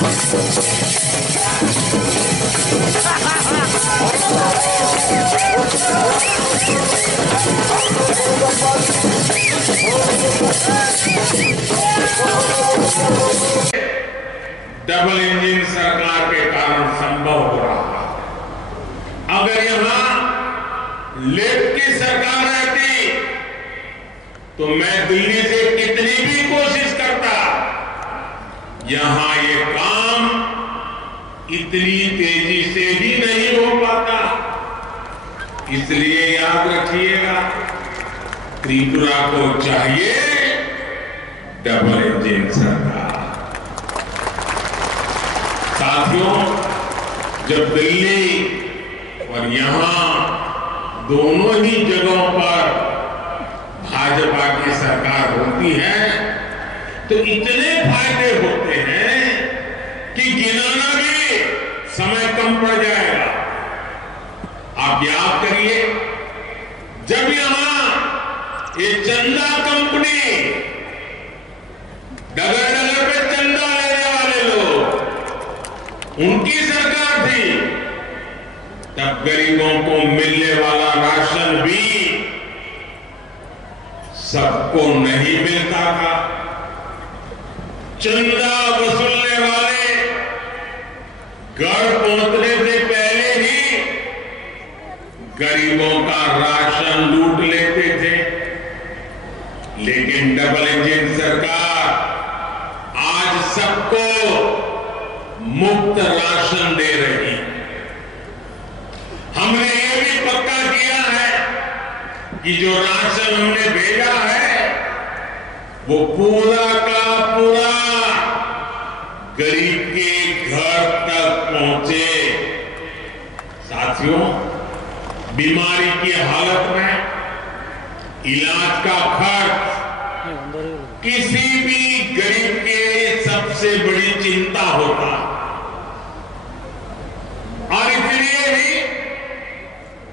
Double engine सरकार के कारण संभव हो रहा है। अगर यहां लेफ्ट की सरकार रहती तो मैं दिल्ली से कितनी भी कोशिश करता, यहां ये काम इतनी तेजी से भी नहीं हो पाता। इसलिए याद रखिएगा, त्रिपुरा को चाहिए डबल इंजन सरकार। साथियों, जब दिल्ली और यहां दोनों ही जगहों पर भाजपा की सरकार होती है तो इतने फायदे होते हैं कि गिनाना भी समय कम पड़ जाएगा। आप याद करिए, जब यहां ये चंदा कंपनी, डगर डगर पे चंदा लेने वाले लोग, उनकी सरकार थी, तब गरीबों को मिलने वाला राशन भी सबको नहीं मिलता था। चंदा वसूलने वाले घर पहुंचने से पहले ही गरीबों का राशन लूट लेते थे। लेकिन डबल इंजन सरकार आज सबको मुफ्त राशन दे रही। हमने ये भी पक्का किया है कि जो राशन हमने भेजा है वो पूरा का पूरा गरीब के घर तक पहुंचे। साथियों, बीमारी की हालत में इलाज का खर्च किसी भी गरीब के लिए सबसे बड़ी चिंता होता, और इसलिए भी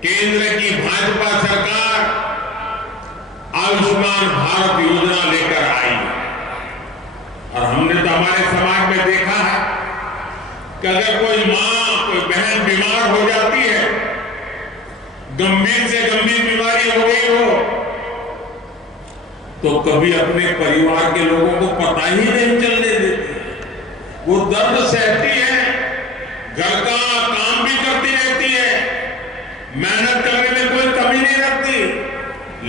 केंद्र की भाजपा सरकार आयुष्मान भारत योजना लेकर आई है। और हमने तो हमारे समाज में देखा है कि अगर कोई मां, कोई बहन बीमार हो जाती है, गंभीर से गंभीर बीमारी हो गई हो, तो कभी अपने परिवार के लोगों को पता ही नहीं चलने देती। वो दर्द सहती है, घर का काम भी करती रहती है, मेहनत करने में कोई कमी नहीं रखती,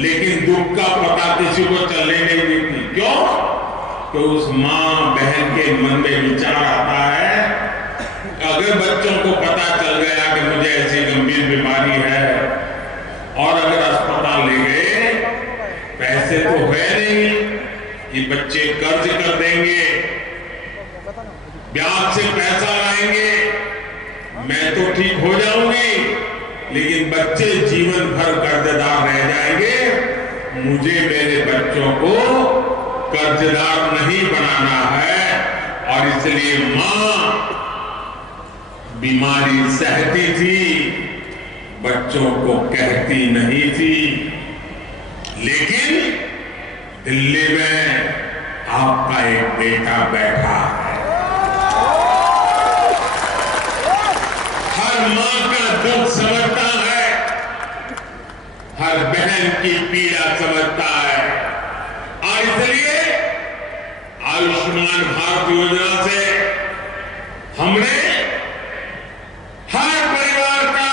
लेकिन दुख का पता किसी को चलने नहीं देती। क्यों? तो उस मां बहन के मन में विचार आता है, अगर बच्चों को पता चल गया कि मुझे ऐसी गंभीर बीमारी है और अगर अस्पताल ले गए, पैसे तो है नहीं, ये बच्चे कर्ज कर देंगे, ब्याज से पैसा लाएंगे, मैं तो ठीक हो जाऊंगी, लेकिन बच्चे जीवन भर कर्जदार रह जाएंगे। मुझे मेरे बच्चों को कर्जदार नहीं बनाना है, और इसलिए मां बीमारी सहती थी, बच्चों को कहती नहीं थी। लेकिन दिल्ली में आपका एक बेटा बैठा है, हर मां का दुख समझता है, हर बहन की पीड़ा समझता है, और इसलिए आयुष्मान भारत योजना से हमने हर परिवार का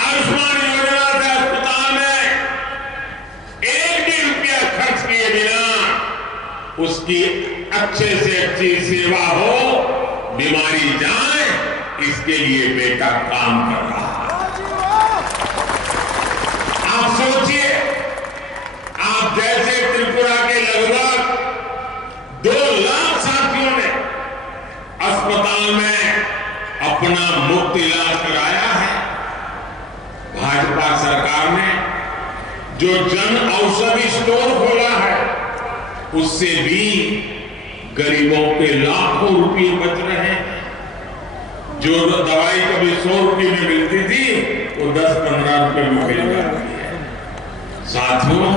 आयुष्मान योजना से अस्पताल में एक भी रुपया खर्च किए बिना उसकी अच्छे से अच्छी सेवा हो, बीमारी जाए, इसके लिए बेटा काम कर रहा है। आप सोचिए, आप जैसे त्रिपुरा के लगभग 2 लाख साथियों ने अस्पताल में अपना मुफ्त इलाज कराया है। भाजपा सरकार ने जो जन औषधि स्टोर खोला है, उससे भी गरीबों के लाखों रुपए बच रहे हैं। जो दवाई कभी 100 रुपए में मिलती थी, वो 10-15 रुपए में मिल जाती है। साथियों,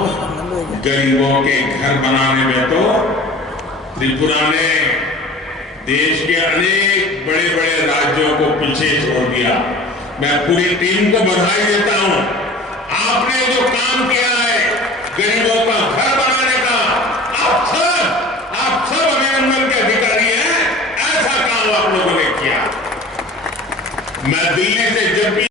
गरीबों के घर बनाने में तो त्रिपुरा ने देश के अनेक बड़े बड़े राज्यों को पीछे छोड़ दिया। मैं पूरी टीम को बधाई देता हूं। आपने जो काम किया है, गरीबों